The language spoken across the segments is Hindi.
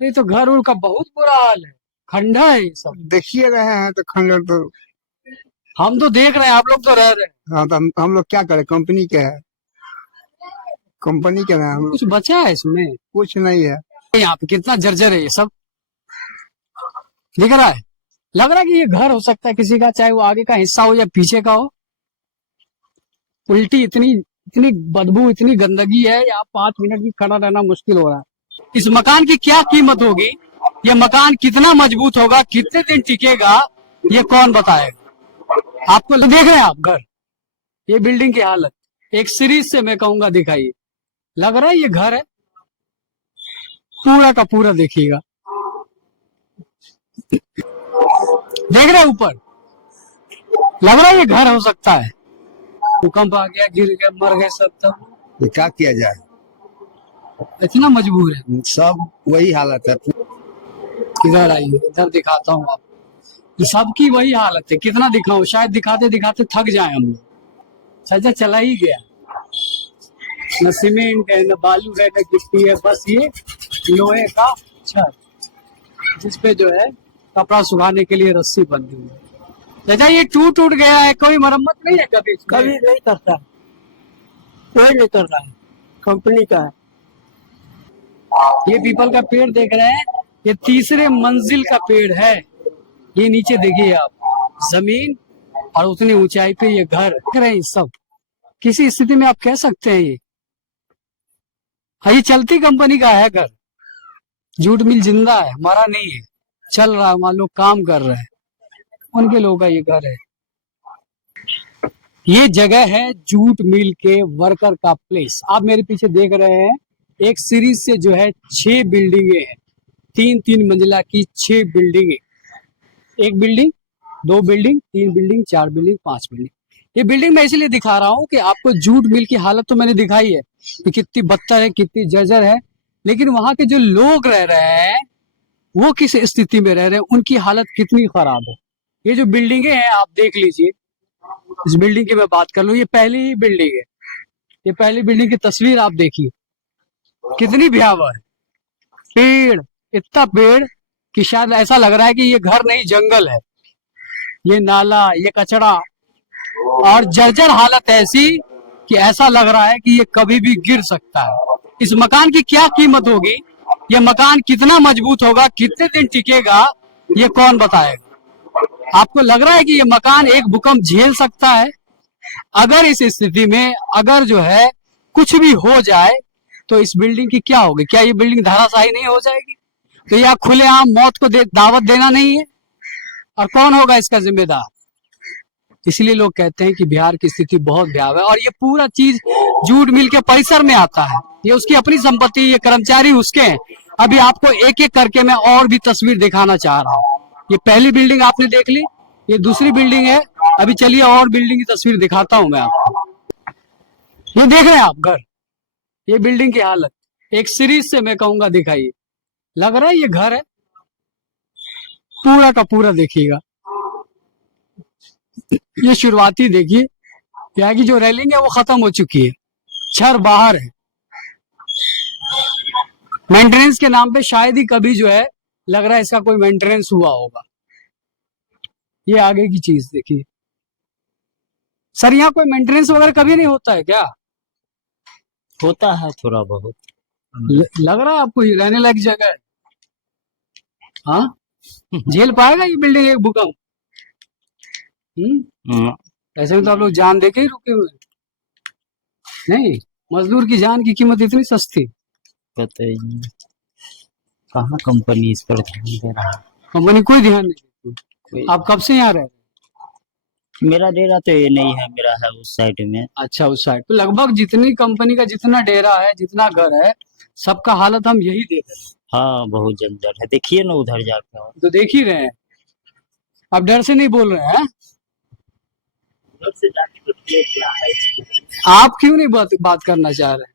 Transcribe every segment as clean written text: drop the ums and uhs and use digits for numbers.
नहीं तो घर उर का बहुत बुरा हाल है, खंडर है ये सब। देखिए रहे हैं तो खंडर तो। हम तो देख रहे हैं, आप लोग तो रह रहे हैं। हाँ, तो हम लोग क्या करें, कंपनी के है, कंपनी के ना हम लोग। कुछ बचा है इसमें? कुछ नहीं है। यहाँ पे कितना जर्जर है ये सब, दिख रहा है। लग रहा है कि ये घर हो सकता है किसी का, चाहे वो आगे का हिस्सा हो या पीछे का हो। उल्टी इतनी इतनी बदबू, इतनी गंदगी है, यहाँ 5 मिनट भी खड़ा रहना मुश्किल हो रहा है। इस मकान की क्या कीमत होगी, ये मकान कितना मजबूत होगा, कितने दिन टिकेगा, ये कौन बताएगा। आपको देख रहे हैं आप घर, ये बिल्डिंग की हालत एक सीरीज से मैं कहूंगा दिखाइए। लग रहा है ये घर है, पूरा का पूरा देखिएगा। देख रहे हैं ऊपर, लग रहा है ये घर हो सकता है। भूकंप आ गया, गिर गया, मर गए सब, तब ये क्या किया जाए, इतना मजबूर है। सब वही हालत है। इधर आइए, इधर दिखाता हूँ आप। ये सबकी वही हालत है, कितना दिखाऊं, शायद दिखाते दिखाते थक जाए हम लोग। सजा चला ही गया, न सीमेंट है, न बालू है, न गिट्टी है, बस ये लोहे का छत, जिसपे जो है कपड़ा सुखाने के लिए रस्सी बंधी हुई है। चाचा ये टूट गया है, कोई मरम्मत नहीं है कभी इसमें? कभी नहीं करता, कोई नहीं कर रहा है, कंपनी का है। ये पीपल का पेड़ देख रहे हैं, ये तीसरे मंजिल का पेड़ है। ये नीचे देखिए आप, जमीन और उतनी ऊंचाई पे ये घर देख रहे हैं। सब किसी स्थिति में आप कह सकते हैं ये चलती कंपनी का है घर। जूट मिल जिंदा है, मरा नहीं है, चल रहा है, वहां लोग काम कर रहे हैं, उनके लोगों का ये घर है। ये जगह है जूट मिल के वर्कर का प्लेस। आप मेरे पीछे देख रहे हैं, एक सीरीज से जो है 6 बिल्डिंगे हैं, 3-3 मंजिला की 6 बिल्डिंगे। एक building, 2 building, 3 building, 4 building, 5 building. ये बिल्डिंग मैं इसलिए दिखा रहा हूँ कि आपको जूट मिल की हालत तो मैंने दिखाई है कि कितनी बदतर है, कितनी जर्जर है, लेकिन वहां के जो लोग रह रहे हैं वो किस स्थिति में रह रहे हैं, उनकी हालत कितनी खराब है। ये जो बिल्डिंगे हैं आप देख लीजिए, इस बिल्डिंग की मैं बात कर लूं, ये पहली ही बिल्डिंग है। ये पहली बिल्डिंग की तस्वीर आप देखिए, कितनी भयावह है। पेड़, इतना पेड़ कि शायद ऐसा लग रहा है कि ये घर नहीं जंगल है। ये नाला, ये कचरा और जर्जर हालत ऐसी कि ऐसा लग रहा है कि ये कभी भी गिर सकता है। इस मकान की क्या कीमत होगी, ये मकान कितना मजबूत होगा, कितने दिन टिकेगा, ये कौन बताएगा। आपको लग रहा है कि ये मकान एक भूकंप झेल सकता है? अगर इस स्थिति में अगर जो है कुछ भी हो जाए तो इस बिल्डिंग की क्या होगी? क्या ये बिल्डिंग धराशायी नहीं हो जाएगी? तो यह खुलेआम मौत को दावत देना नहीं है? और कौन होगा इसका जिम्मेदार? इसलिए लोग कहते हैं कि बिहार की स्थिति बहुत भयावह है। और ये पूरा चीज जूट मिल के परिसर में आता है, ये उसकी अपनी संपत्ति, ये कर्मचारी उसके हैं। अभी आपको एक एक करके मैं और भी तस्वीर दिखाना चाह रहा हूँ। ये पहली बिल्डिंग आपने देख ली, ये दूसरी बिल्डिंग है। अभी चलिए और बिल्डिंग की तस्वीर दिखाता हूँ मैं आपको। ये देख रहे हैं आप घर, ये बिल्डिंग की हालत एक सीरीज से मैं कहूंगा दिखाइए। लग रहा है ये घर है, पूरा का पूरा देखिएगा। ये शुरुआती देखिए, यहाँ की जो रेलिंग है वो खत्म हो चुकी है, छर बाहर है। मेंटेनेंस के नाम पे शायद ही कभी जो है लग रहा है इसका कोई मेंटेनेंस हुआ होगा। ये आगे की चीज देखिए। सर यहाँ कोई मेंटेनेंस वगैरह कभी नहीं होता है क्या? होता है थोड़ा बहुत। लग रहा है आपको ये रहने लायक जगह है? हाँ, झेल पाएगा ये बिल्डिंग एक भूकंप? ऐसे में तो आप लोग जान देके ही रुके हुए नहीं। मजदूर की जान की कीमत इतनी सस्ती? बताइए, कहाँ कंपनी इस पर ध्यान दे रहा है? कंपनी कोई ध्यान नहीं देती। आप कब से यहाँ रह रहे? मेरा डेरा तो ये नहीं है, मेरा है उस साइड में। अच्छा, उस साइड। तो लगभग जितनी कंपनी का जितना डेरा है, जितना घर है, सबका हालत हम यही देख रहे हैं। हाँ, बहुत जंगल है, देखिए ना उधर जाकर। तो देख ही रहे हैं, आप डर से नहीं बोल रहे हैं? उधर से जाके तो क्या है? आप क्यों नहीं बात करना चाह रहे?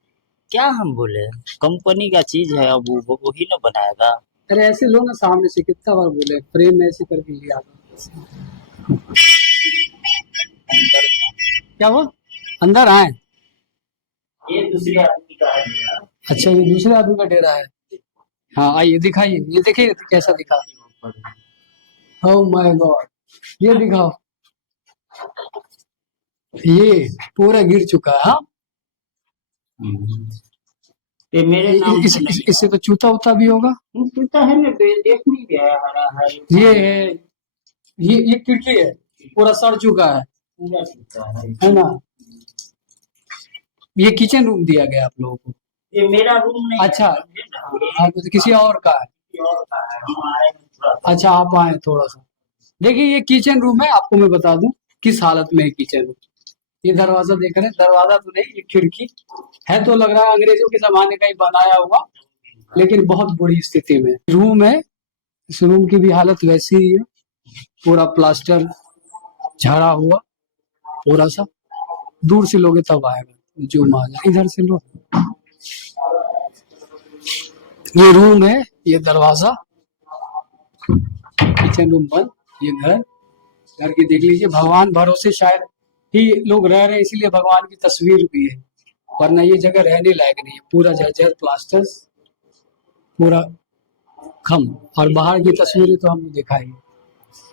क्या हम बोले, कंपनी का चीज है, अब वो वही ना बनाएगा। अरे ऐसे लो ना सामने से, कितना बार बोले, फ्रेम में ऐसे करके लिया। क्या वो अंदर आए? ये दूसरे आदमी का है डेरा। अच्छा, ये दूसरे आदमी का डेरा है। हाँ आइए दिखाइए, ये देखिए कैसा दिखा। ओह माय गॉड, ये दिखाओ, ये पूरा गिर चुका है। हाँ हम्म। ये मेरे नाम से नहीं इससे तो चूता उता भी होगा। है। टूटा है ना, देख नहीं गया, हरा है। ये है, ये खिड़की है, पूरा सड़ चुका पूरा टूटा है ना। ये किचन रूम दिया गया आप लोगों को। ये मेरा रूम नहीं अच्छा, है, हाँ तो किसी और का है। किसी और का है, हम आए हैं थोड़ा सा। अच्छा आप आए थोड़ा सा। देखिए ये किचन रूम है, आपको मैं बता दूं किस हालत में है किचन रूम। ये दरवाजा देख रहे हैं, दरवाजा तो नहीं, ये खिड़की है, तो लग रहा है अंग्रेजों के जमाने का ही बनाया हुआ, लेकिन बहुत बुरी स्थिति में रूम है। इस रूम की भी हालत वैसी ही है, पूरा प्लास्टर झड़ा हुआ पूरा सा। दूर से लोगे तब आएगा, जो माजा इधर से लो। ये रूम है, ये दरवाजा, किचन रूम बंद। ये घर की देख लीजिए, भगवान भरोसे शायद ही लोग रह रहे हैं, इसलिए भगवान की तस्वीर भी है, वरना ये जगह रहने लायक नहीं है। पूरा जर्जर प्लास्टर, पूरा खम। और बाहर की तस्वीरें तो हमने दिखाई।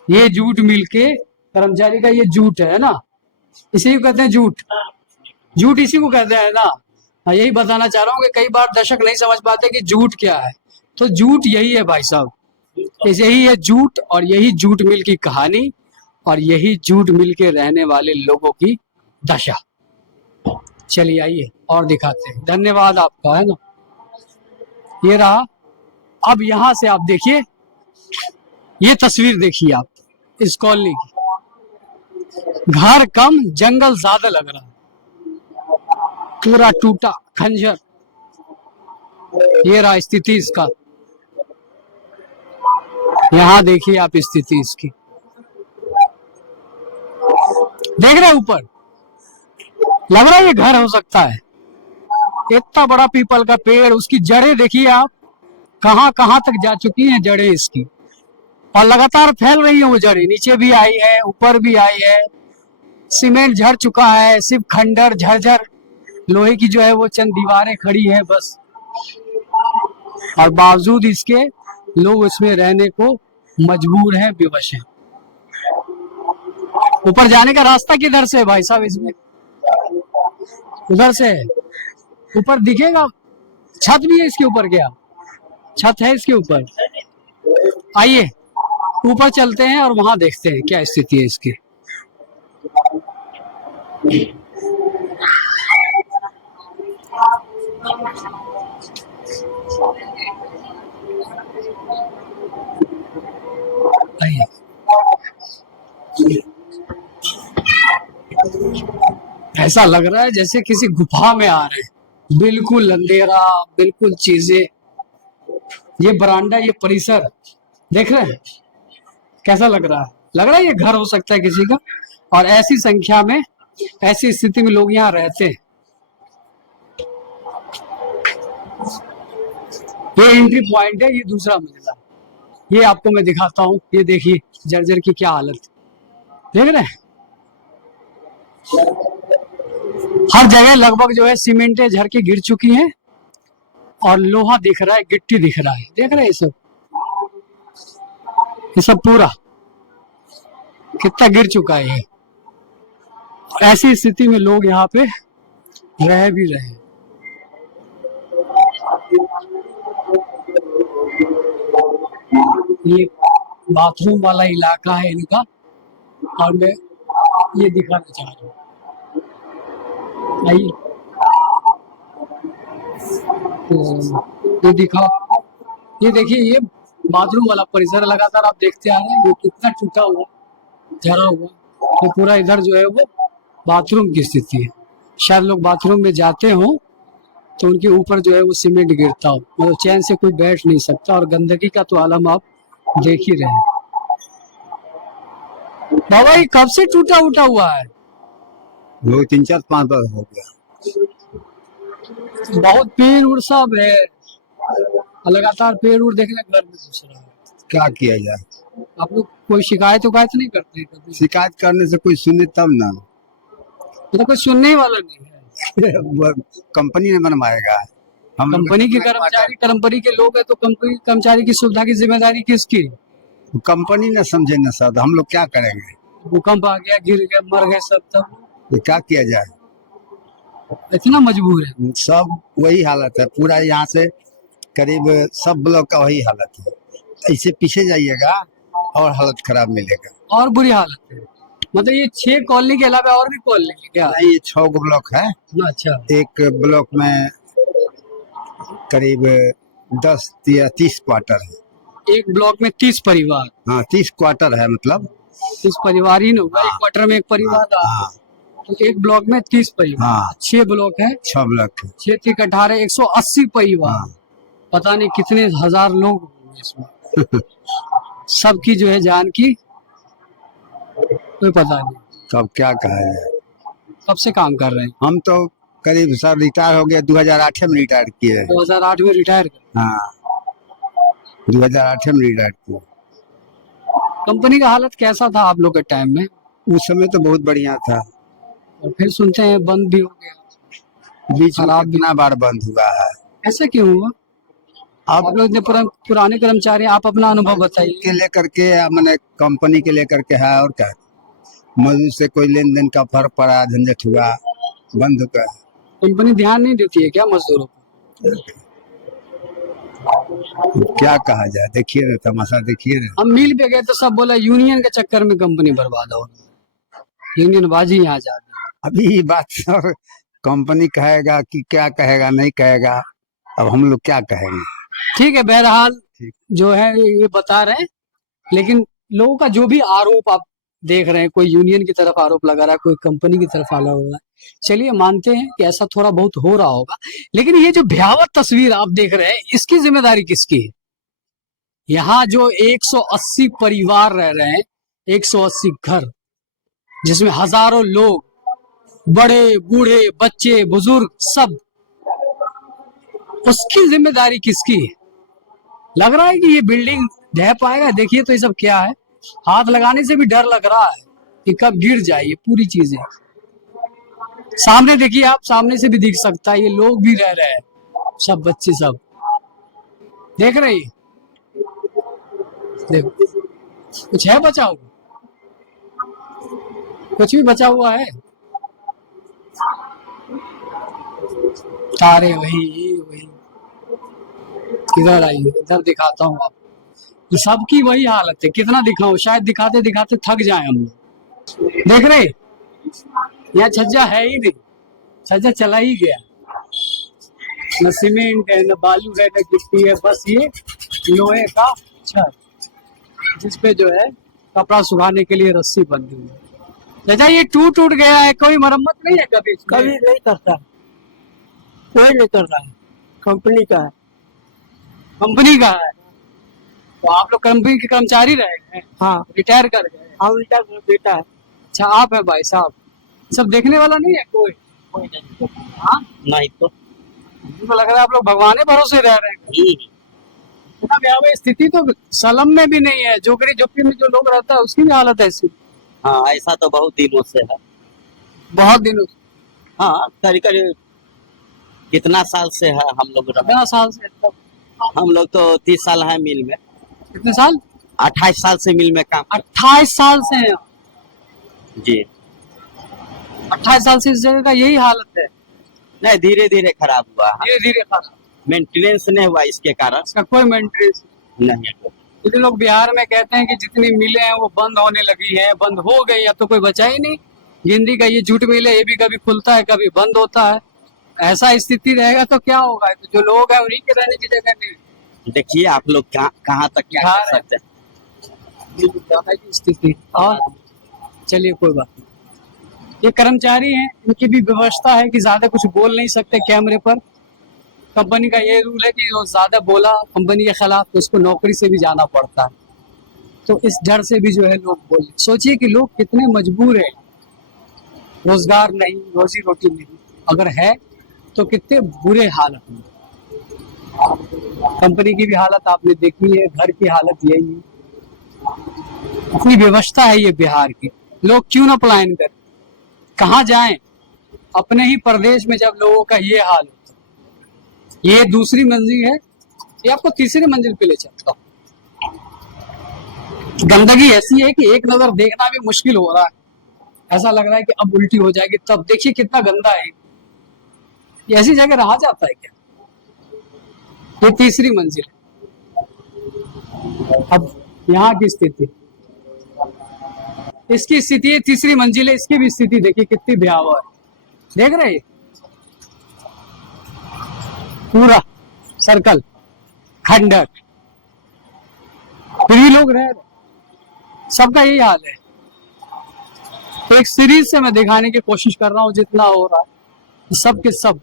ये जूट मिल के कर्मचारी का ये जूट है ना, इसी को कहते हैं जूट। जूट इसी को कहते हैं ना। हाँ, यही बताना चाह रहा हूँ कि कई बार दर्शक नहीं समझ पाते कि जूट क्या है। तो जूट यही है भाई साहब, यही है जूट, और यही जूट मिल की कहानी, और यही जूट मिल के रहने वाले लोगों की दशा। चलिए आइए और दिखाते हैं। धन्यवाद आपका, है ना। ये रहा। अब यहाँ से आप देखिए, ये तस्वीर देखिए आप इस कॉलोनी की। घर कम जंगल ज्यादा लग रहा है, पूरा टूटा खंजर। ये रहा स्थिति इसका, यहाँ देखिए आप स्थिति इसकी। देख रहे हैं ऊपर, लग रहा है ये घर हो सकता है। इतना बड़ा पीपल का पेड़, उसकी जड़ें देखिए आप, कहां कहां तक जा चुकी हैं जड़ें इसकी, और लगातार फैल रही है वो जड़ें, नीचे भी आई है, ऊपर भी आई है। सीमेंट झड़ चुका है, सिर्फ खंडर झरझर लोहे की जो है वो चंद दीवारें खड़ी है बस, और बावजूद इसके लोग इसमें रहने को मजबूर हैं, विवश हैं। ऊपर जाने का रास्ता किधर से है भाई साहब इसमें? उधर से है, ऊपर दिखेगा। छत भी है इसके ऊपर, क्या छत है इसके ऊपर? आइए ऊपर चलते हैं और वहां देखते हैं क्या स्थिति है इसकी। आइए, ऐसा लग रहा है जैसे किसी गुफा में आ रहे हैं, बिल्कुल अंधेरा, बिल्कुल चीजें। ये बरांडा, ये परिसर देख रहे हैं कैसा लग रहा है? लग रहा है ये घर हो सकता है किसी का, और ऐसी संख्या में, ऐसी स्थिति में लोग यहाँ रहते हैं। ये एंट्री पॉइंट है, ये दूसरा मंजिला। ये आपको मैं दिखाता हूँ, ये देखिए जर्जर की क्या हालत, देख रहे हैं। हर जगह लगभग जो है सीमेंटें झड़ के गिर चुकी हैं, और लोहा दिख रहा है, गिट्टी दिख रहा है, देख रहे हैं ये सब पूरा कितना गिर चुका है ये। ऐसी स्थिति में लोग यहाँ पे रह भी रहे हैं। ये बाथरूम वाला इलाका है इनका, और मैं ये दिखाना चाह रहा हूँ। आइए ये दिखा, ये देखिए, ये बाथरूम वाला परिसर लगातार आप देखते आ रहे हैं, ये कितना टूटा हुआ, झड़ा हुआ। तो पूरा इधर जो है वो बाथरूम की स्थिति है। शायद लोग बाथरूम में जाते हो तो उनके ऊपर जो है वो सीमेंट गिरता हो, मतलब चैन से कोई बैठ नहीं सकता, और गंदगी का तो आलम आप देख ही रहे हैं। बाबा ये कब से टूटा उटा हुआ है? वो 3 4 5 बार हो गया। बहुत पेड़ उड़ सब है, लगातार पेड़ उड़ देखने घर में घुस रहा है। क्या किया जाए? आप लोग कोई शिकायत उकायत नहीं करते कभी? शिकायत करने से कोई सुने तब ना। मतलब कोई सुनने वाला नहीं है। वो कंपनी ने बनवाएगा। हम लोग कंपनी के कर्मचारी कंपनी के लोग हैं तो कंपनी कर्मचारी की सुविधा की जिम्मेदारी किसकी है? कंपनी न समझे न साहब, हम लोग क्या करेंगे? भूकंप आ गया, गिर गए, मर गए सब, तब ये क्या किया जाए? इतना मजबूर है। सब वही हालत है पूरा, यहाँ से करीब सब ब्लॉक का वही हालत है। ऐसे पीछे जाइएगा और हालत खराब मिलेगा। और बुरी हालत है। मतलब ये 6 कॉलोनी के अलावा और भी कॉलोनी है क्या? नहीं, ये 6 ब्लॉक है। अच्छा, एक ब्लॉक में करीब 10 या 30 क्वार्टर है। एक ब्लॉक में 30 परिवार। हाँ, 30 क्वार्टर है, मतलब 30 परिवार ही नहीं होगा, एक क्वार्टर में एक परिवार रहा हाँ तो एक ब्लॉक में 30 परिवार। हाँ 6 ब्लॉक है, 6 ब्लॉक है। 6 × 18 180 परिवार। हाँ पता नहीं कितने हजार लोग होंगे इसमें। सबकी जो है जान की कोई पता नहीं। कब क्या कहा जाए। कब से काम कर रहे हैं? हम तो करीब सर रिटायर हो गया, 2008 में रिटायर किए। 2008 में रिटायर कर। हाँ, 2008 में रिटायर किए। कंपनी का हालत कैसा था आप लोग के टाइम में? उस समय तो बहुत बढ़िया था, और फिर सुनते हैं बंद भी हो गया। बीच में खराब भी। कितना बार बंद हुआ है। ऐसा क्यों हुआ? आप आप लोग इतने पुराने कर्मचारी हैं, आप अपना अनुभव बताइए। के लेकर के मैंने कंपनी के लेकर के है, और क्या मजदूर से कोई लेन देन का फर्क पड़ा, झंझट हुआ, बंद हो गया। कंपनी ध्यान नहीं देती है क्या मजदूरों को? क्या कहा जाए, देखिए ना तमाशा, देखिए ना। हम मिल पे गए तो सब बोला यूनियन के चक्कर में कंपनी बर्बाद हो गई, यूनियन बाजी यहाँ जा गई। अभी ये बात सर कंपनी कहेगा कि क्या कहेगा, नहीं कहेगा, अब हम लोग क्या कहेंगे। ठीक है, बहरहाल ठीक। जो है ये बता रहे हैं, लेकिन लोगों का जो भी आरोप आप देख रहे हैं, कोई यूनियन की तरफ आरोप लगा रहा है, कोई कंपनी की तरफ आरोप लगा रहा है, चलिए मानते हैं कि ऐसा थोड़ा बहुत हो रहा होगा, लेकिन ये जो भयावह तस्वीर आप देख रहे हैं इसकी जिम्मेदारी किसकी है? यहाँ जो 180 परिवार रह रहे हैं, 180 घर, जिसमें हजारों लोग, बड़े बूढ़े बच्चे बुजुर्ग सब, उसकी जिम्मेदारी किसकी है? लग रहा है कि ये बिल्डिंग ढह पाएगा? देखिए तो ये सब क्या है, हाथ लगाने से भी डर लग रहा है कि कब गिर जाए ये पूरी चीजें। सामने देखिए, आप सामने से भी दिख सकता है, ये लोग भी रह रहे हैं, सब बच्चे सब देख रहे हैं। देखो कुछ है बचा हुआ? कुछ भी बचा हुआ है? तारे वही वही। इधर आइए, इधर दिखाता हूँ आपको। सबकी वही हालत है, कितना दिखाऊं, शायद दिखाते दिखाते थक जाए हम लोग। देख रहे यहाँ छज्जा है ही नहीं, छज्जा चला ही गया, न सीमेंट है, न बालू है, न गिट्टी है, बस ये लोहे का छत जिसपे जो है कपड़ा सुखाने के लिए रस्सी बंधी हुई है। चाचा ये टूट गया है, कोई मरम्मत नहीं है कभी? कभी नहीं करता, कोई नहीं करता है, कंपनी का है। कंपनी का है तो आप लोग कंपनी के कर्मचारी रहे हैं? हाँ, रिटायर कर गए? हम उनका बेटा है। अच्छा, आप है भाई साहब, सब देखने वाला नहीं है कोई? कोई नहीं, हाँ, नहीं तो मुझे लग रहा है आप लोग भगवान भरोसे रह रहे हैं। इतना भयावह स्थिति तो सलम में भी नहीं है, जोगरी झुप्पी में जो लोग रहता है उसकी भी हालत ऐसी। हाँ, ऐसा तो बहुत दिनों से है। बहुत दिनों से? हाँ, करीब करीब कितना साल से है हम लोग रहे। कितना साल से? हम लोग तो 30 साल है मिल में। कितने साल? 28 साल से मिल में काम। 28 साल से हैं? जी, 28 साल से इस जगह का यही हालत है? नहीं, धीरे धीरे खराब हुआ है, धीरे धीरे खराब। मेंटेनेंस नहीं हुआ इसके कारण। इसका कोई मेंटेनेंस नहीं है। कुछ लोग बिहार में कहते हैं कि जितनी मिलें हैं वो बंद होने लगी है, बंद हो गई, अब तो कोई बचा ही नहीं। गिनती का ये झूठ मिले, ये भी कभी खुलता है कभी बंद होता है। ऐसा स्थिति रहेगा तो क्या होगा? तो जो लोग हैं उन्हीं के रहने की जगह नहीं। देखिए आप लोग कहाँ तक क्या कर सकते हैं। की स्थिति। और चलिए कोई बात नहीं, ये कर्मचारी हैं, इनकी भी व्यवस्था है कि ज्यादा कुछ बोल नहीं सकते कैमरे पर। कंपनी का ये रूल है कि जो ज्यादा बोला कंपनी के खिलाफ तो उसको नौकरी से भी जाना पड़ता है, तो इस डर से भी जो है लोग बोले। सोचिए कि लोग कितने मजबूर हैं, रोजगार नहीं, रोजी रोटी नहीं, अगर है तो कितने बुरे हालत में। कंपनी की भी हालत आपने देखी है, घर की हालत यही है। अपनी व्यवस्था है ये बिहार की, लोग क्यों ना पलायन करें? कहाँ जाएं? अपने ही प्रदेश में जब लोगों का ये हाल होता, ये दूसरी मंजिल है, ये आपको तीसरी मंजिल पे ले चलता हूँ। गंदगी ऐसी है कि एक नजर देखना भी मुश्किल हो रहा है, ऐसा लग रहा है कि अब उल्टी हो जाएगी। तब देखिए कितना गंदा है, ये ऐसी जगह रहा जाता है क्या। ये तीसरी मंजिल है। अब यहाँ की स्थिति, इसकी स्थिति है तीसरी मंजिल है, इसकी भी स्थिति देखिए कितनी भयावह है। देख रहे हैं पूरा सर्कल खंडर, फिर भी लोग रह रहे, सबका यही हाल है। तो एक सीरीज से मैं दिखाने की कोशिश कर रहा हूँ जितना हो रहा है, सब के सब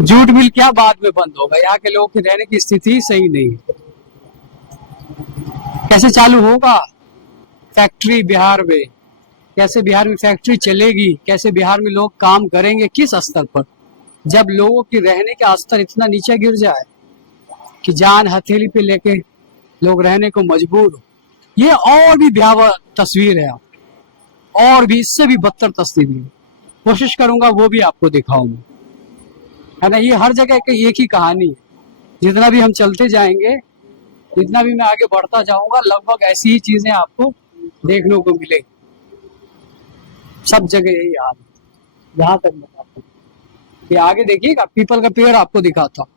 जूट मिल क्या बाद में बंद होगा, यहाँ के लोगों की रहने की स्थिति सही नहीं है। कैसे चालू होगा फैक्ट्री बिहार में, कैसे बिहार में फैक्ट्री चलेगी, कैसे बिहार में लोग काम करेंगे, किस स्तर पर, जब लोगों की रहने का स्तर इतना नीचे गिर जाए कि जान हथेली पे लेके लोग रहने को मजबूर हो। ये और भी भयावह तस्वीर है, और भी इससे भी बदतर तस्वीर है। कोशिश करूंगा वो भी आपको दिखाऊंगा, है ना। ये हर जगह की एक ही कहानी है, जितना भी हम चलते जाएंगे, जितना भी मैं आगे बढ़ता जाऊंगा, लगभग ऐसी ही चीजें आपको देखने को मिलेगी। सब जगह यही हाल है। जहां तक मैं आपको ये आगे देखिएगा, पीपल का पेड़ आपको दिखाता हूं।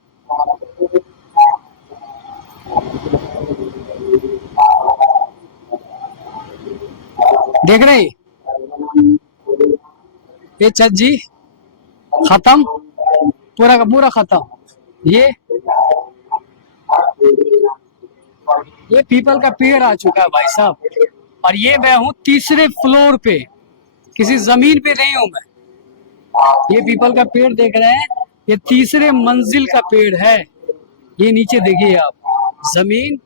देख रहे हैं? ये छज्जी खत्म, पूरा का पूरा खत्म। ये पीपल का पेड़ आ चुका है भाई साहब, और ये मैं हूँ तीसरे फ्लोर पे, किसी जमीन पे नहीं हूं मैं। ये पीपल का पेड़ देख रहे हैं, ये तीसरे मंजिल का पेड़ है। ये नीचे देखिए आप, जमीन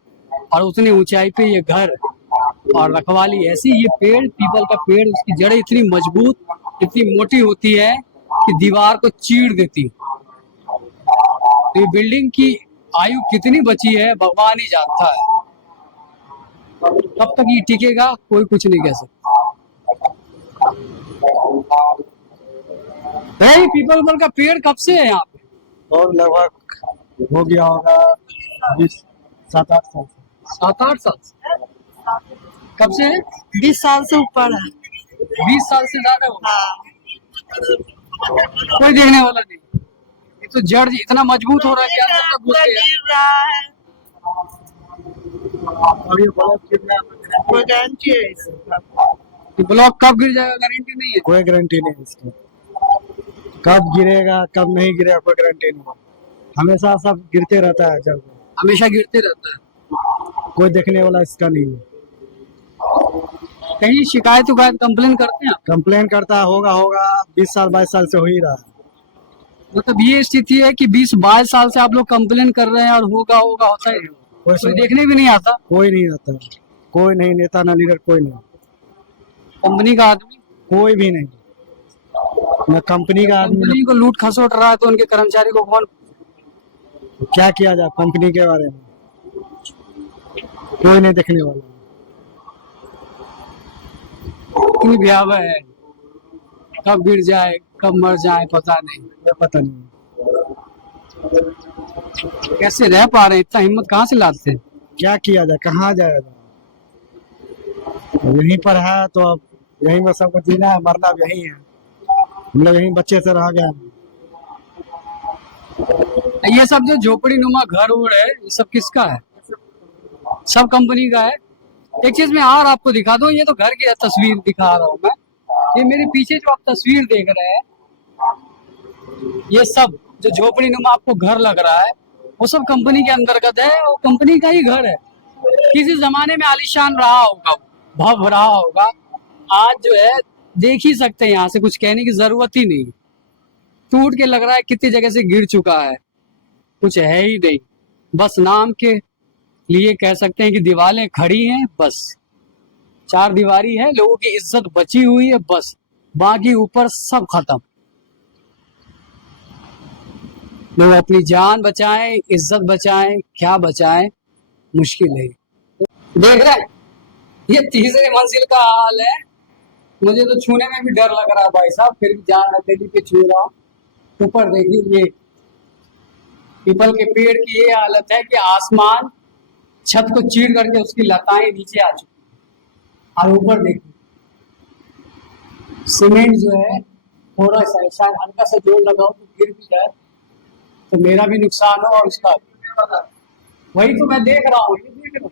और उतनी ऊंचाई पे ये घर और रखवाली ऐसी। ये पेड़, पीपल का पेड़, उसकी जड़ें इतनी मजबूत, इतनी मोटी होती है कि दीवार को चीर देती। तो ये बिल्डिंग की आयु कितनी बची है भगवान ही जानता है। कब तक ये टिकेगा कोई कुछ नहीं कह सकता। भाई पीपल का पेड़ कब से है यहाँ पे? और लगभग हो गया होगा 7-8 साल से। 7-8 साल से? कब से है? 20 साल से ऊपर है। 20 साल से ज्यादा हो? हाँ। कोई देखने वाला नहीं। ये तो जड़ इतना मजबूत हो रहा है कि अंदर तक घुस गया। गिर रहा है, और ये ब्लॉक कितना कोई गारंटी है इसका? कि ब्लॉक कब गिर जाएगा गारंटी नहीं है। कोई गारंटी नहीं है इसका, कब गिरेगा कब नहीं गिरेगा कोई गारंटी नहीं। हमेशा सब गिरते रहता है, जब हमेशा गिरते रहता है। कोई देखने वाला इसका नहीं है। कहीं शिकायत कंप्लेन करते हैं आप? कंप्लेन करता होगा 20 साल 22 साल से हो ही रहा है। मतलब ये स्थिति है कि 20-22 साल से आप लोग कंप्लेन कर रहे हैं और होगा होता है, कोई देखने भी नहीं आता। कोई नहीं आता, कोई नहीं, नेता ना लीडर कोई नहीं, कंपनी का आदमी, कोई भी नहीं, न कंपनी का आदमी। कंपनी को लूट खसोट रहा है तो उनके कर्मचारी को कौन, क्या किया जाए कंपनी के बारे में, कोई नहीं देखने वाला। इतनी भयावह है, कब गिर जाए कब मर जाए पता नहीं। पता नहीं कैसे रह पा रहे हैं, इतना हिम्मत कहाँ से लाते हैं? क्या किया जाए, कहाँ जाएगा। यहीं पर है तो अब यहीं में सबको जीना है, मरना भी यहीं है। हम लोग यहीं बच्चे से रह गए। ये सब जो झोपड़ी नुमा घर उड़ है, ये सब किसका है? सब कंपनी का है। एक चीज मैं और आपको दिखा दूं, ये तो घर की तस्वीर दिखा रहा हूँ मैं। ये मेरे पीछे जो आप तस्वीर देख रहे हैं, ये सब जो झोपड़ी नुमा आपको घर लग रहा है, वो सब कंपनी के अंतर्गत है। वो कंपनी का ही घर है। किसी जमाने में आलीशान रहा होगा, भव्य रहा होगा। आज जो है देख ही सकते हैं, यहाँ से कुछ कहने की जरूरत ही नहीं। टूट के लग रहा है, कितनी जगह से गिर चुका है, कुछ है ही नहीं। बस नाम के लिए कह सकते हैं कि दीवारें खड़ी हैं, बस 4 दीवारी है, लोगों की इज्जत बची हुई है, बस बाकी ऊपर सब खत्म। लोग अपनी जान बचाएं, इज्जत बचाएं, क्या बचाएं, मुश्किल है। देख रहे हैं, ये तीसरी मंजिल का हाल है। मुझे तो छूने में भी डर लग रहा है भाई साहब, फिर भी जान हथेली पे छू रहा हूँ। ऊपर देखिए ये पीपल के पेड़ की ये हालत है कि आसमान छत को चीर करके उसकी लताएं नीचे आ चुकी हैं। और ऊपर देखिए सीमेंट जो है थोड़ा सा शायद हल्का सा जोर लगाओ तो गिर भी जाए, तो मेरा भी नुकसान हो और उसका भी। वही तो मैं देख रहा हूँ, ये देख रहा हूँ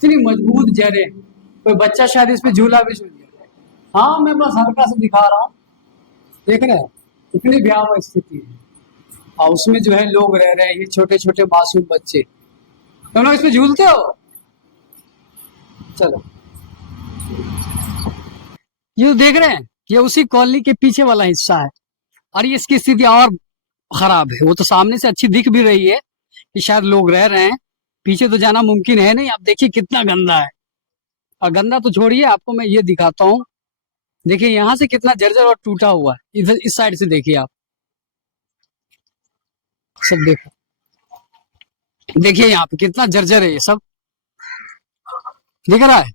इतनी मजबूत जड़ें, कोई बच्चा शायद इस पे झूला भी झूल गया। हाँ मैं बस हल्का सा दिखा रहा हूँ, देख रहे हैं इतनी भयावह स्थिति है। और उसमें जो है लोग रह रहे हैं, ये छोटे छोटे मासूम बच्चे। तुम लोग इस पे झूलते हो? चलो, ये तो देख रहे हैं, ये उसी कॉलोनी के पीछे वाला हिस्सा है और ये इसकी स्थिति और खराब है। वो तो सामने से अच्छी दिख भी रही है कि शायद लोग रह रहे हैं, पीछे तो जाना मुमकिन है नहीं। आप देखिए कितना गंदा है, और गंदा तो छोड़िए, आपको मैं ये दिखाता हूँ। देखिए यहाँ से कितना जर्जर और टूटा हुआ है, इधर इस साइड से देखिए आप, सब देखो, देखिए यहाँ पे कितना जर्जर है, ये सब दिख रहा है।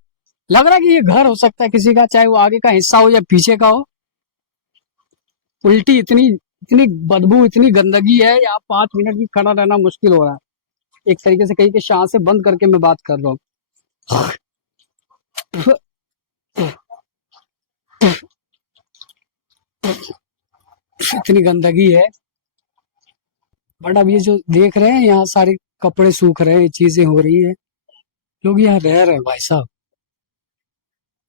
लग रहा है कि ये घर हो सकता है किसी का, चाहे वो आगे का हिस्सा हो या पीछे का हो। उल्टी इतनी इतनी बदबू, इतनी गंदगी है, यहाँ 5 मिनट भी खड़ा रहना मुश्किल हो रहा है। एक तरीके से कहीं के शाह से बंद करके मैं बात कर रहा हूँ। इतनी गंदगी है। बट अब ये जो देख रहे हैं, यहाँ सारे कपड़े सूख रहे हैं, चीजें हो रही है, लोग यहाँ रह रहे हैं भाई साहब।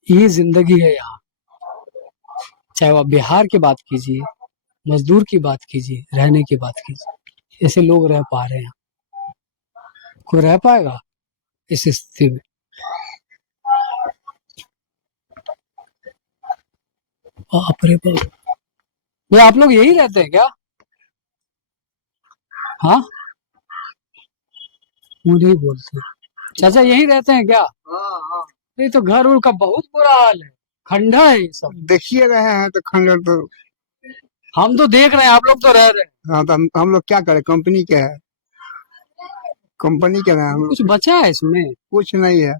ये जिंदगी है यहाँ, चाहे वो आप बिहार की बात कीजिए, मजदूर की बात कीजिए, रहने की बात कीजिए, ऐसे लोग रह पा रहे हैं? कोई रह पाएगा इस स्थिति में? बाप रे बाप, ये आप लोग यही रहते हैं क्या? हाँ, मुझे ही बोलते हैं चाचा, यही रहते हैं क्या? नहीं तो घर उर का बहुत बुरा हाल है, खंडा है ये सब। देखिए रहे हैं तो खंडर तो। हम तो देख रहे हैं, आप लोग तो रह रहे हैं। हाँ तो हम लोग क्या करें, कंपनी क्या है, कंपनी क्या है, हम लोग कुछ बचा है इसमें? कुछ नहीं है।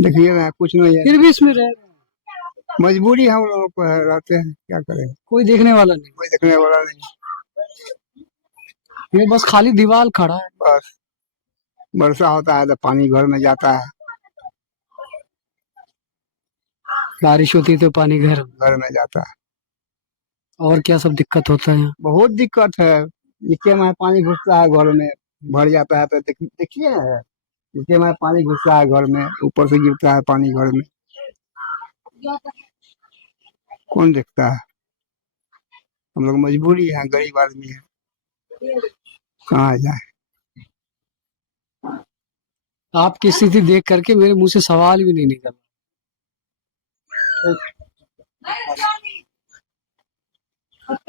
देखिए रहे हैं, कुछ नहीं है, फिर भी इसमें रह रहे हैं, मजबूरी हम लोगों को है, रहते हैं, क्या करें, कोई देखने वाला नहीं, कोई देखने वाला नहीं। ये बस खाली दीवार खड़ा है। बस वर्षा होता है तो पानी घर में जाता है, बारिश होती है तो पानी घर में जाता है। और क्या सब दिक्कत होता है यहाँ? बहुत दिक्कत है, नीचे में पानी घुसता है घर में, भर जाता है तो देखिए ना, नीचे में पानी घुसता है घर में, ऊपर से गिरता है पानी घर में, कौन देखता है। हम लोग मजबूरी है, गरीब आदमी है, कहाँ जाए। आपकी स्थिति देख करके मेरे मुंह से सवाल भी नहीं निकल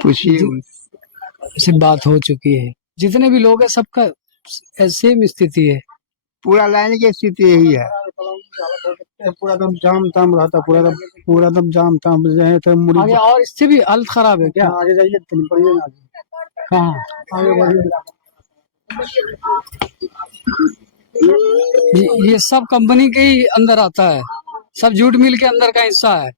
पूछिए, ऐसी बात हो चुकी है। जितने भी लोग हैं सबका सेम स्थिति है। पूरा लाइन की स्थिति यही है। पूरा एकदम जाम ताम रहता, पूरा एकदम जाम ताम रहे तो मुड़ी आगे और इससे भी हालत खराब है क्या? आगे जाइए, बढ़िए ना कहाँ? आगे बढ़िए। ये सब कंपनी के ही अंदर आता है, सब जूट मिल के अंदर का हिस्सा है।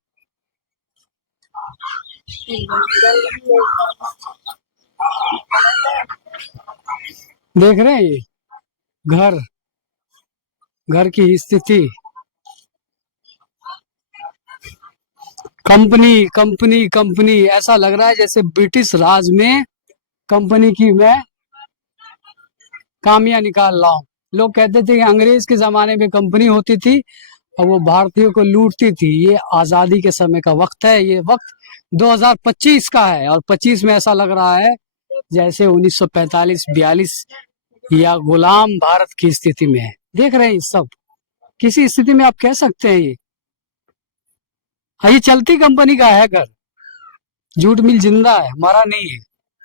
देख रहे हैं ये घर, घर की स्थिति, कंपनी कंपनी कंपनी, ऐसा लग रहा है जैसे ब्रिटिश राज में कंपनी की मैं कामियां निकाल रहा हूँ। लोग कहते थे कि अंग्रेज के जमाने में कंपनी होती थी और वो भारतीयों को लूटती थी। ये आजादी के समय का वक्त है, ये वक्त 2025 का है, और 25 में ऐसा लग रहा है जैसे 1945-42 या गुलाम भारत की स्थिति में है। देख रहे हैं सब, किसी स्थिति में आप कह सकते हैं ये। हाँ, ये चलती कंपनी का है घर, जूट मिल जिंदा है, मरा नहीं है,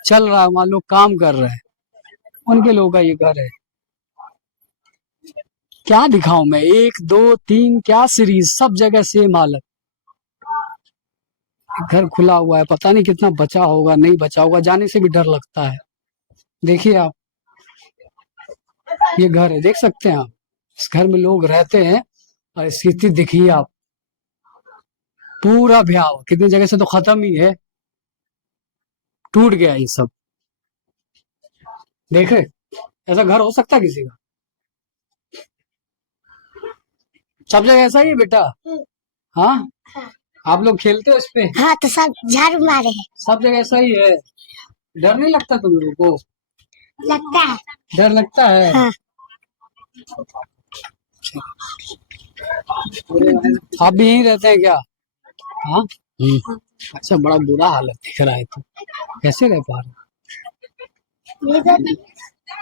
चल रहा है, वहां लोग काम कर रहे हैं, उनके लोगों का ये घर है। क्या दिखाऊं मैं, 1 2 3 क्या सीरीज, सब जगह सेम हालत। घर खुला हुआ है, पता नहीं कितना बचा होगा, नहीं बचा होगा, जाने से भी डर लगता है। देखिए आप, ये घर है, देख सकते हैं आप, इस घर में लोग रहते हैं और स्थिति देखिए आप। पूरा भयाव, कितनी जगह से तो खत्म ही है, टूट गया ये सब। देखे ऐसा घर हो सकता है किसी का? सब जगह ऐसा ही है बेटा? हाँ, आप लोग खेलते हो इस पे? हाँ तो सब झाड़ू मारे हैं। सब जगह ऐसा ही है? डर नहीं लगता तुम लोगों को? लगता है। डर लगता है? हाँ। आप भी यहीं रहते हैं क्या? हाँ। अच्छा, बड़ा बुरा हालत दिख रहा है, तो कैसे रह पा रहे हो?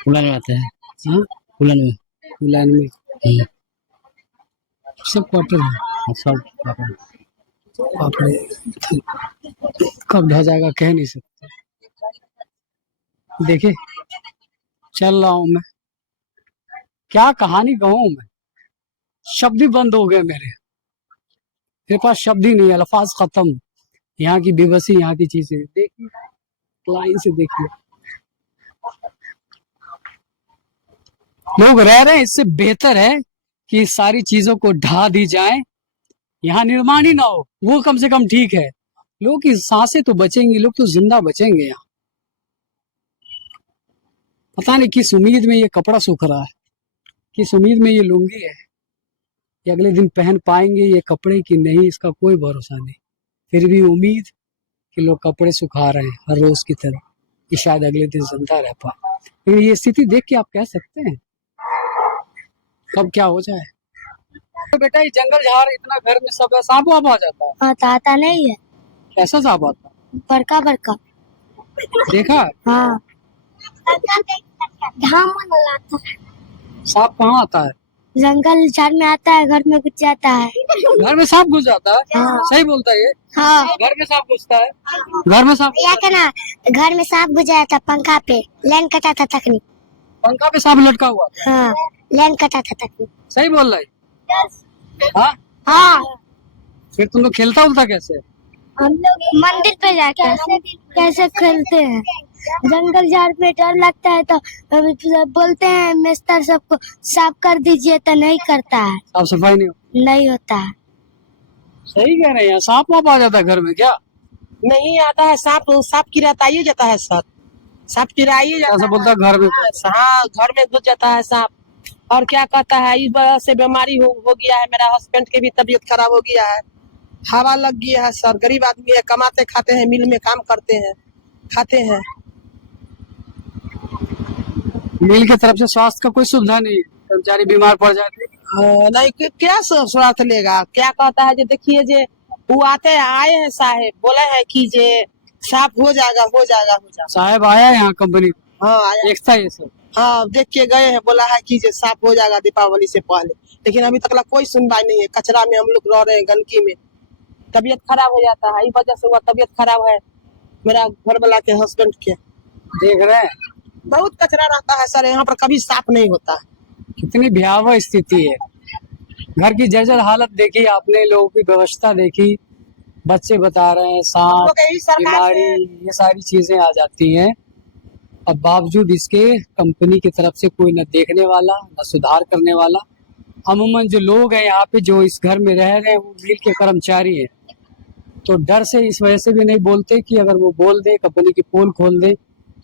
उड़ाने आते हैं। हाँ? उड़ान में। लाइन में सब क्वार्टर है। सब बाप रे, कब ढह जाएगा कह नहीं सकते। देखिए चल रहा हूं मैं, क्या कहानी कहूं मैं, शब्द ही बंद हो गए मेरे पास शब्द ही नहीं है, अल्फाज खत्म। यहाँ की बेबसी, यहाँ की चीजें देखिए, लाइन से देखिए, लोग रह रहे हैं। इससे बेहतर है कि इस सारी चीजों को ढा दी जाए, यहाँ निर्माण ही ना हो, वो कम से कम ठीक है। लोग की सांसें तो बचेंगी, लोग तो जिंदा बचेंगे यहाँ। पता नहीं किस उम्मीद में ये कपड़ा सूख रहा है, किस उम्मीद में ये लुंगी है, ये अगले दिन पहन पाएंगे ये कपड़े की नहीं, इसका कोई भरोसा नहीं। फिर भी उम्मीद कि लोग कपड़े सुखा रहे हैं हर रोज की तरह, कि शायद अगले दिन जिंदा रह पाए। लेकिन ये स्थिति देख के आप कह सकते हैं कब क्या हो जाए। तो बेटा ये जंगल झाड़ इतना, घर में सब सांप वाप आ जाता है? हाँ तो आता नहीं है, कैसा सांप आता है? बड़का बड़का। देखा? हाँ धामन लाता है। सांप कहाँ आता है? जंगल झाड़ में आता है, घर में घुस जाता है। घर में सांप घुस जाता है? हाँ। सही बोलता है ये? हाँ घर में सांप घुसता है? घर में सांप? या क्या ना, घर में सांप घुस जाया था, पंखा पे लाइन कटा था तकनी। पंखा पे सांप लटका हुआ? हाँ लाइन कटा था तकनी। सही बोल रहा है? हाँ? हाँ फिर तुम लोग खेलता उलता कैसे? हम लोग मंदिर पे जाके कैसे खेलते हैं। जंगल झाड़ में डर लगता है तो बोलते हैं मिस्टर सबको साफ कर दीजिए, तो नहीं करता है, साफ सफाई नहीं होता है। सही कह रहे हैं, सांप वाप आ जाता है घर में क्या? नहीं आता है सांप, सांप किराता जाता है सर, सांप किराइए जाता ऐसा बोलता है घर में? है। हाँ घर में घुस जाता है सांप। और क्या कहता है, इस वजह से बीमारी हो गया है, मेरा हस्बैंड की भी तबीयत खराब हो गया है, हवा लग गया है सर। गरीब आदमी है, कमाते खाते हैं, मिल में काम करते हैं, खाते हैं। मिल की तरफ से स्वास्थ्य का कोई सुविधा नहीं है, कर्मचारी बीमार पड़ जाते हैं। नहीं क्या स्वार्थ लेगा, क्या कहता है, जो देखिए जे वो आए हैं साहेब, बोले हैं कि जे साफ हो जाएगा हो जाएगा हो जाएगा। साहब आया यहाँ कंपनी? हाँ आया। देखता है ये सब? हाँ देख के गए हैं, बोला है कि जे साफ हो जाएगा दीपावली से पहले, लेकिन अभी तक कोई सुनवाई नहीं है। कचरा में हम लोग रह रहे हैं, गंदगी में, तबीयत खराब हो जाता है। इस वजह से हुआ तबीयत खराब है मेरा घर वाला के, हस्बैंड के। देख रहे हैं बहुत कचरा रहता है सर, यहाँ पर कभी साफ नहीं होता। कितनी भयावह स्थिति है। घर की जर्जर हालत देखी आपने, लोगों की व्यवस्था देखी, बच्चे बता रहे हैं सांप, तो यही सरकार बीमारी, से- ये सारी चीजें आ जाती हैं। अब बावजूद इसके कंपनी की तरफ से कोई न देखने वाला न सुधार करने वाला। अमूमन जो लोग हैं यहाँ पे, जो इस घर में रह रहे हैं, वो मिल के कर्मचारी हैं, तो डर से इस वजह से भी नहीं बोलते कि अगर वो बोल दे, कंपनी की पोल खोल दे,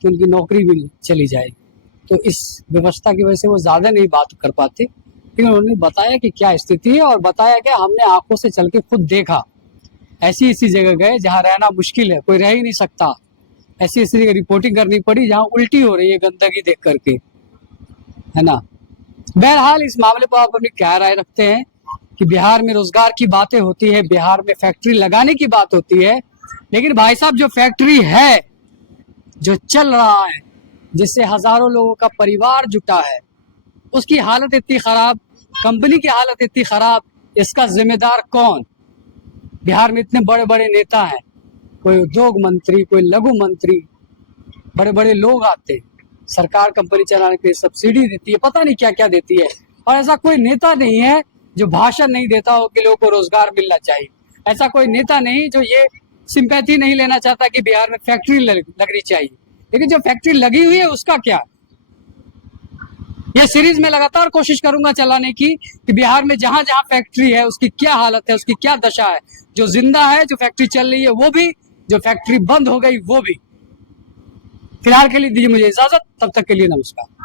तो उनकी नौकरी भी चली जाएगी। तो इस व्यवस्था की वजह से वो ज्यादा नहीं बात कर पाते। लेकिन उन्होंने बताया कि क्या स्थिति है, और बताया कि हमने आंखों से चल के खुद देखा। ऐसी जगह गए जहाँ रहना मुश्किल है, कोई रह ही नहीं सकता। ऐसी जगह रिपोर्टिंग करनी पड़ी जहाँ उल्टी हो रही है गंदगी देख करके, है ना। बहरहाल इस मामले पर आप अपनी क्या राय रखते हैं कि बिहार में रोजगार की बातें होती है, बिहार में फैक्ट्री लगाने की बात होती है, लेकिन भाई साहब जो फैक्ट्री है, जो चल रहा है, जिससे हजारों लोगों का परिवार जुटा है, उसकी हालत इतनी खराब, कंपनी की हालत इतनी खराब, इसका जिम्मेदार कौन? बिहार में इतने बड़े बड़े नेता हैं, कोई उद्योग मंत्री, कोई लघु मंत्री, बड़े बड़े लोग आते हैं, सरकार कंपनी चलाने के लिए सब्सिडी देती है, पता नहीं क्या क्या देती है, और ऐसा कोई नेता नहीं है जो भाषण नहीं देता हो कि लोगों को रोजगार मिलना चाहिए। ऐसा कोई नेता नहीं जो ये सिंपैथी नहीं लेना चाहता कि बिहार में फैक्ट्री लगनी चाहिए। लेकिन जो फैक्ट्री लगी हुई है उसका क्या? ये सीरीज में लगातार कोशिश करूंगा चलाने की कि बिहार में जहां जहां फैक्ट्री है उसकी क्या हालत है, उसकी क्या दशा है, जो जिंदा है, जो फैक्ट्री चल रही है वो भी, जो फैक्ट्री बंद हो गई वो भी। फिलहाल के लिए दीजिए मुझे इजाजत, तब तक के लिए नमस्कार।